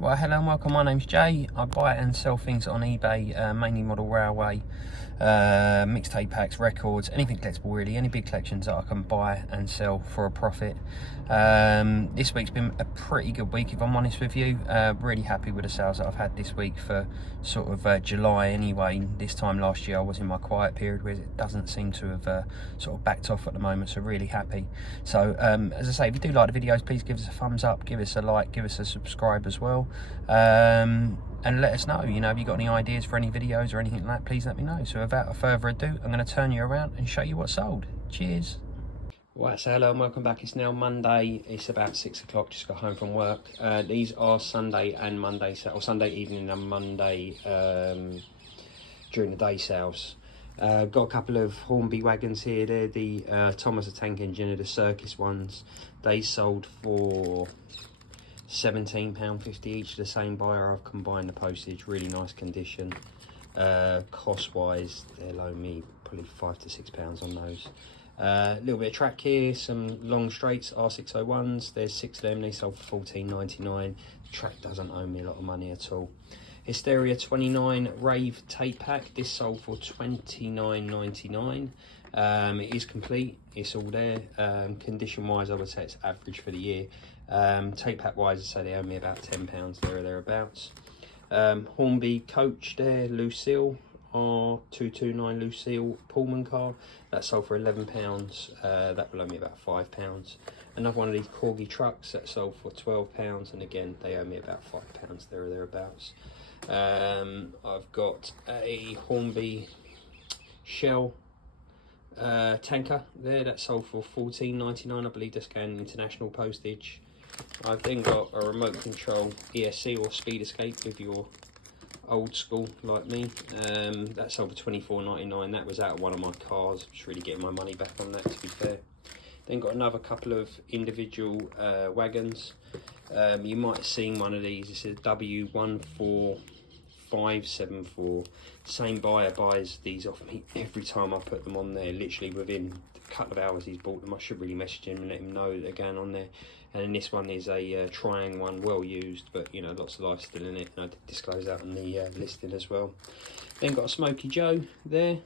Well, hello and welcome. My name's Jay. I buy and sell things on eBay, mainly model railway, mixtape packs, records, anything collectible really, any big collections that I can buy and sell for a profit. This week's been a pretty good week, if I'm honest with you. Really happy with the sales that I've had this week for sort of July anyway. This time last year I was in my quiet period where it doesn't seem to have sort of backed off at the moment, so really happy. So as I say, if you do like the videos, please give us a thumbs up, give us a like, give us a subscribe as well. And let us know, you know, if you've got any ideas for any videos or anything like that, please let me know. So without further ado, I'm going to turn you around and show you what's sold. Cheers. Right, so hello and welcome back. It's now Monday. It's about 6 o'clock, just got home from work. These are Sunday and Monday, or Sunday evening and Monday during the day sales. Got a couple of Hornby wagons here. They're the Thomas the Tank Engine, the circus ones. They sold for £17.50 each. The same buyer. I've combined the postage. Really nice condition. Cost wise, they'll owe me probably £5 to £6 on those. A little bit of track here, some long straights R601s. There's 6 of them. They sold for £14.99. The track doesn't owe me a lot of money at all. Hysteria 29 Rave tape pack. This sold for £29.99. It is complete. It's all there. Condition wise, I would say it's average for the year. Tape pack wise, I say they owe me about £10 there or thereabouts. Hornby coach there, Lucille R229 Lucille Pullman car. That sold for £11. That will owe me about £5. Another one of these Corgi trucks that sold for £12, and again they owe me about £5 there or thereabouts. I've got a Hornby Shell tanker there that sold for £14.99. I believe that's going international postage. I've then got a remote control ESC or speed escape if you're old school like me. That sold for £24.99. That was out of one of my cars. Just really getting my money back on that, to be fair. Then got another couple of individual wagons. You might have seen one of these. It's a W14574. Same buyer buys these off me every time I put them on there. Literally within a couple of hours he's bought them. I should really message him and let him know that they're going on there. And then this one is a Triang one, well used, but you know, lots of life still in it. And I did disclose that on the listing as well. Then got a Smoky Joe there.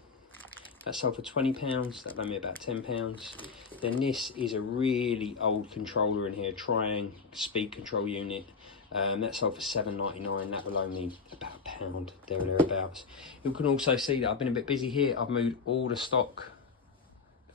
That sold for £20. That made me about £10. Then this is a really old controller in here, Triang speed control unit. That sold for £7.99. That will owe me about £1 there or thereabouts. You can also see that I've been a bit busy here. I've moved all the stock.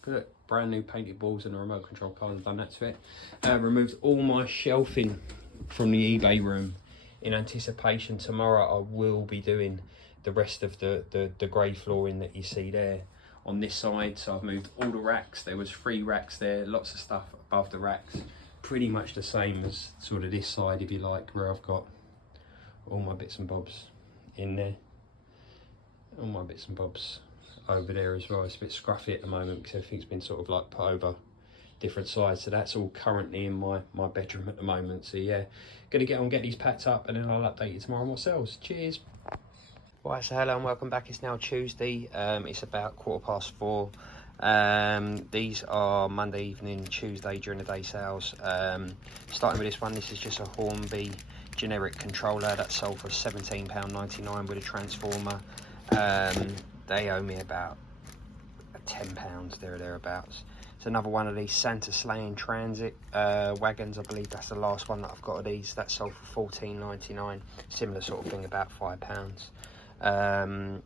Look at it, brand new painted walls and a remote control car. I've done that to it. Removed all my shelving from the eBay room in anticipation. Tomorrow I will be doing the rest of the grey flooring that you see there on this side. So I've moved all the racks. There was 3 racks there, lots of stuff above the racks. Pretty much the same as sort of this side, if you like, where I've got all my bits and bobs in there. All my bits and bobs over there as well. It's a bit scruffy at the moment because everything's been sort of like put over different sides. So that's all currently in my bedroom at the moment. So yeah, gonna get these packed up and then I'll update you tomorrow on what sells. Cheers. Right, so hello and welcome back. It's now Tuesday. It's about 4:15. These are Monday evening, Tuesday during the day sales. Starting with this one, this is just a Hornby generic controller that sold for £17.99 with a transformer. They owe me about £10 there or thereabouts. It's another one of these Santa Sleigh Transit wagons. I believe that's the last one that I've got of these. That sold for £14.99. Similar sort of thing, about £5.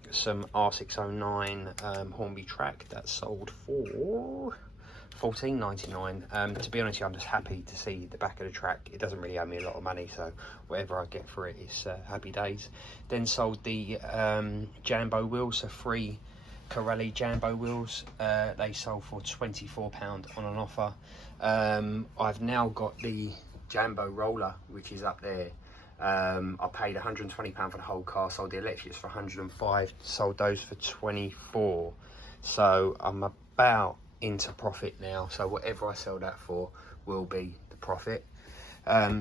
Some R609 Hornby track that sold for £14.99. To be honest with you, I'm just happy to see the back of the track. It doesn't really owe me a lot of money, so whatever I get for it is happy days. Then sold the Jambo wheels, so 3 Corelli Jambo wheels. They sold for £24 on an offer. I've now got the Jambo roller, which is up there. I paid £120 for the whole car, sold the electrics for £105, sold those for £24. So I'm about into profit now, so whatever I sell that for will be the profit.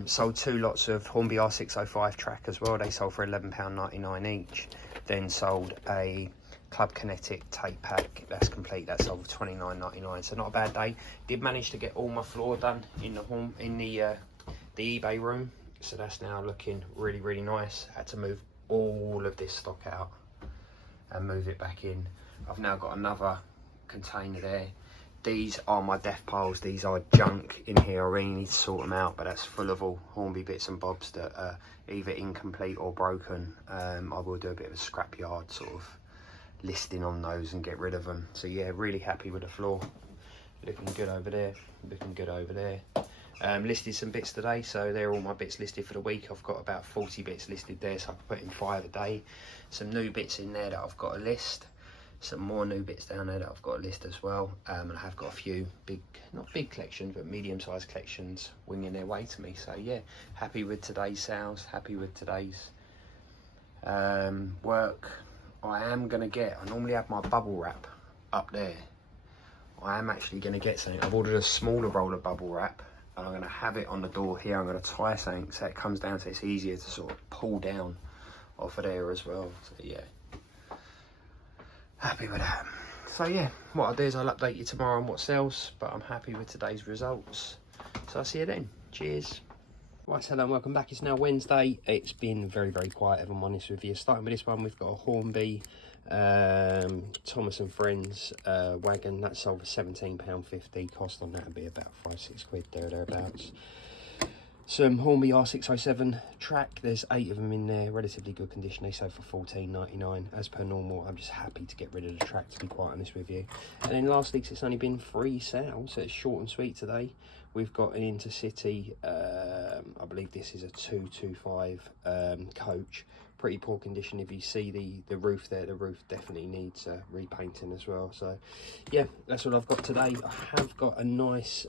Sold 2 lots of Hornby R605 track as well. They sold for £11.99 each. Then sold a Club Kinetic tape pack that's complete. That sold for £29.99. So not a bad day. Did manage to get all my floor done in the eBay room. So that's now looking really, really nice. Had to move all of this stock out and move it back in. I've now got another container there. These are my death piles. These are junk in here. I really need to sort them out, but that's full of all Hornby bits and bobs that are either incomplete or broken. I will do a bit of a scrapyard sort of listing on those and get rid of them. So yeah, really happy with the floor. Looking good over there, looking good over there. Listed some bits today, so they're all my bits listed for the week. I've got about 40 bits listed there, so I can put in 5 a day. Some new bits in there that I've got a list. Some more new bits down there that I've got a list as well. And I have got a few big, not big collections, but medium-sized collections winging their way to me. So yeah, happy with today's sales, happy with today's work. I normally have my bubble wrap up there. I am actually going to get something. I've ordered a smaller roll of bubble wrap, and I'm going to have it on the door here. I'm going to tie something so it comes down so it's easier to sort of pull down off of there as well. So yeah, happy with that. So yeah, what I'll do is I'll update you tomorrow on what sells, but I'm happy with today's results. So I'll see you then. Cheers. Right, hello and welcome back. It's now Wednesday. It's been very, very quiet, if I'm honest with you. Starting with this one, we've got a Hornby Thomas and Friends wagon. That sold for £17.50. Cost on that would be about 5-6 quid thereabouts. Some Hornby R607 track. There's 8 of them in there, relatively good condition. They sold for £14.99. As per normal, I'm just happy to get rid of the track, to be quite honest with you. And then last week's, it's only been 3 sales, so it's short and sweet today. We've got an Intercity, I believe this is a 225 coach. Pretty poor condition. If you see the roof there, the roof definitely needs repainting as well. So yeah, that's what I've got today. I have got a nice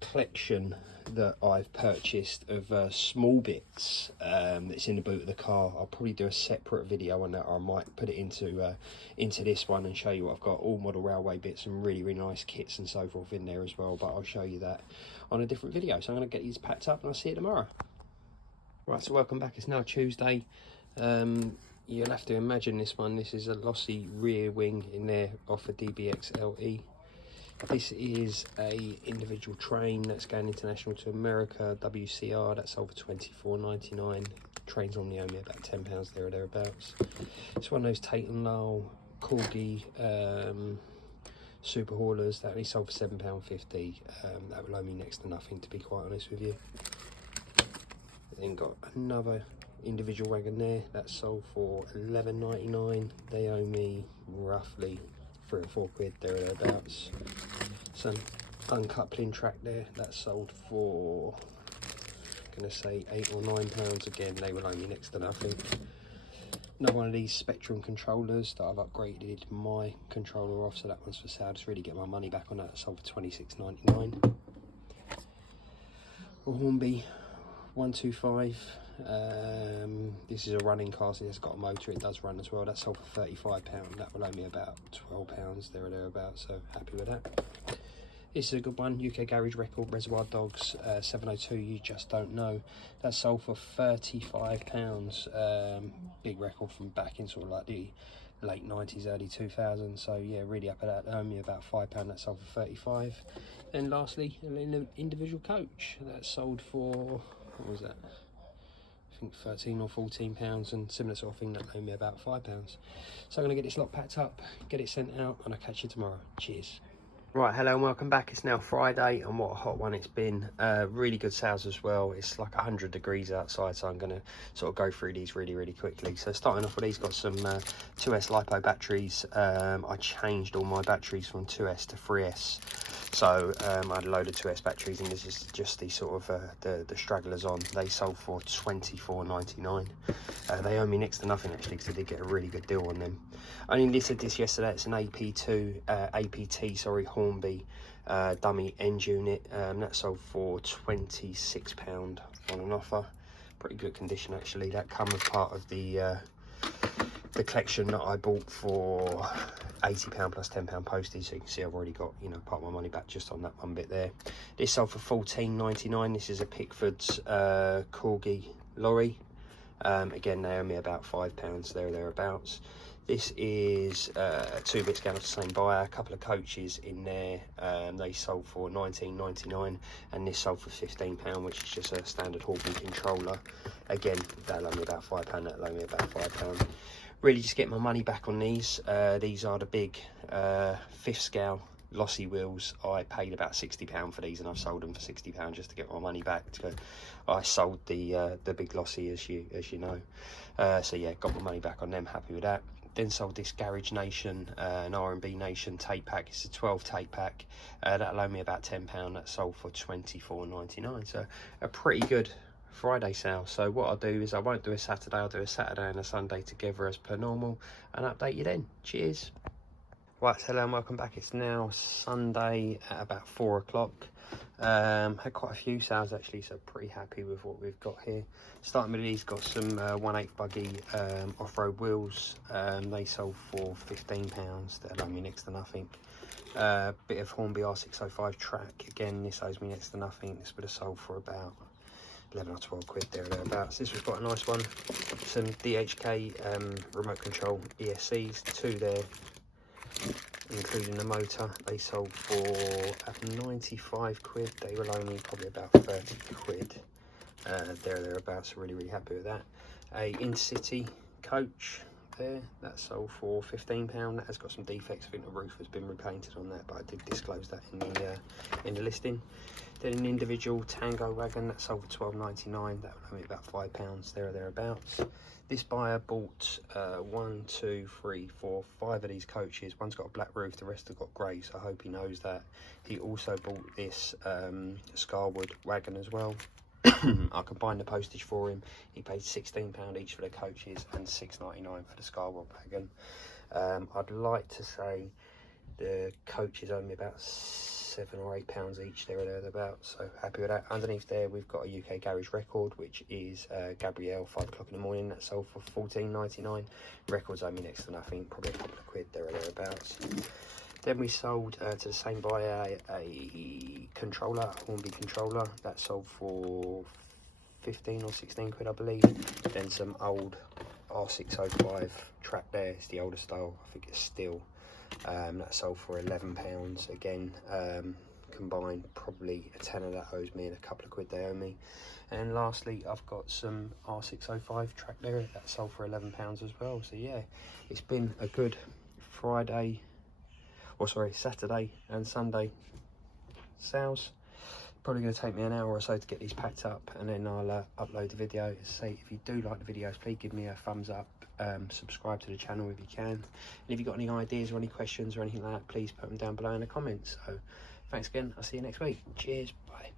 collection that I've purchased of small bits that's in the boot of the car. I'll probably do a separate video on that, or I might put it into this one and show you what I've got. All model railway bits and really, really nice kits and so forth in there as well, but I'll show you that on a different video. So I'm going to get these packed up and I'll see you tomorrow. Right, so welcome back. It's now Tuesday. You'll have to imagine this one. This is a lossy rear wing in there off a DBX LE. This is a individual train that's going international to America, WCR. That's sold for £24.99. Trains normally only about £10 there or thereabouts. It's one of those Tate and Lyle Corgi super haulers that only sold for £7.50. That will owe me next to nothing, to be quite honest with you. Then got another individual wagon there that sold for £11.99. They owe me roughly 3 or 4 quid there or thereabouts. Some uncoupling track there that sold for, I'm gonna say £8 or £9 again. They will owe me next to nothing. Another one of these Spectrum controllers that I've upgraded my controller off, so that one's for sale. Just really get my money back on that. That sold for £26.99. A Hornby 125. This is a running car, so it's got a motor. It does run as well. That sold for £35. That will owe me about £12 there or thereabouts, so happy with that. This is a good one. UK Garage record, Reservoir Dogs 702 You Just Don't Know. That sold for £35. Big record from back in sort of like the late 90s, early 2000s. So yeah, really up at that. Owe me about £5. That sold for 35. And lastly, an individual coach that sold for, what was that? I think £13 or £14, and similar sort of thing that made me about £5. So I'm going to get this lot packed up, get it sent out, and I'll catch you tomorrow. Cheers. Right, hello and welcome back. It's now Friday, and what a hot one it's been. Really good sales as well. It's like 100 degrees outside, so I'm going to sort of go through these really, really quickly. So starting off with these, got some 2S LiPo batteries. I changed all my batteries from 2S to 3S. So I had a load of 2S batteries, and this is just the sort of the stragglers on. They sold for £24.99. They owe me next to nothing actually, because I did get a really good deal on them. I only listed this yesterday. It's an APT Hornby dummy end unit. That sold for £26 on an offer. Pretty good condition actually. That comes as part of the collection that I bought for £80 plus £10 postage. So you can see I've already got, you know, part of my money back just on that one bit there. This sold for £14.99. This is a Pickford's Corgi lorry. Again, they owe me about £5 there or thereabouts. This is 2 bits going to the same buyer, a couple of coaches in there. They sold for $19.99, and this sold for £15, which is just a standard hornby controller. Again, that'll owe me about £5, that'll owe me about £5. Really just get my money back on these. These are the big 5th scale lossy wheels. I paid about £60 for these, and I've sold them for £60 just to get my money back. I sold the big lossy, as you know. So yeah, got my money back on them, happy with that. Then sold this Garage Nation, an R&B Nation tape pack. It's a 12 tape pack. That'll owe me about £10. That sold for £24.99. So a pretty good Friday sale. So what I'll do is I won't do a Saturday, I'll do a Saturday and a Sunday together as per normal, and update you then. Cheers. Right, hello and welcome back. It's now Sunday at about 4 o'clock. Had quite a few sales actually, so pretty happy with what we've got here. Starting with these, got some 1/8 buggy off-road wheels. They sold for £15. They'll owe me next to nothing. Bit of Hornby R605 track. Again, this owes me next to nothing. This would have sold for about 11 or 12 quid there or thereabouts. This was quite a nice one. Some DHK remote control ESCs, 2 there, including the motor. They sold for 95 quid. They will only probably about 30 quid there or thereabouts. Really happy with that. A in-city coach there, that sold for £15. That has got some defects. I think the roof has been repainted on that, but I did disclose that in the listing. Then an individual Tango wagon, that sold for £12.99. That will only about £5 there or thereabouts. This buyer bought 1, 2, 3, 4, 5 of these coaches. One's got a black roof, the rest have got grey, so I hope he knows that. He also bought this Scarwood wagon as well. I combined the postage for him. He paid £16 each for the coaches and £6.99 for the Scarwood wagon. I'd like to say the coaches owe me about £7 or £8 each there or thereabouts, so happy with that. Underneath there we've got a UK garage record, which is Gabrielle, 5 o'clock in the morning. That sold for £14.99. Records owe me next to nothing, probably a couple of quid there or thereabouts. Then we sold to the same buyer a controller, a Hornby controller. That sold for 15 or 16 quid, I believe. Then some old R605 track there. It's the older style, I think it's steel. That sold for £11. Again, combined probably a tenner that owes me and a couple of quid they owe me. And lastly, I've got some R605 track there. That sold for £11 as well. So yeah, it's been a good Friday, or sorry, Saturday and Sunday sales. Probably going to take me an hour or so to get these packed up, and then I'll upload the video. Say, if you do like the videos, please give me a thumbs up. Subscribe to the channel if you can, and if you've got any ideas or any questions or anything like that, please put them down below in the comments. So thanks again, I'll see you next week. Cheers, bye.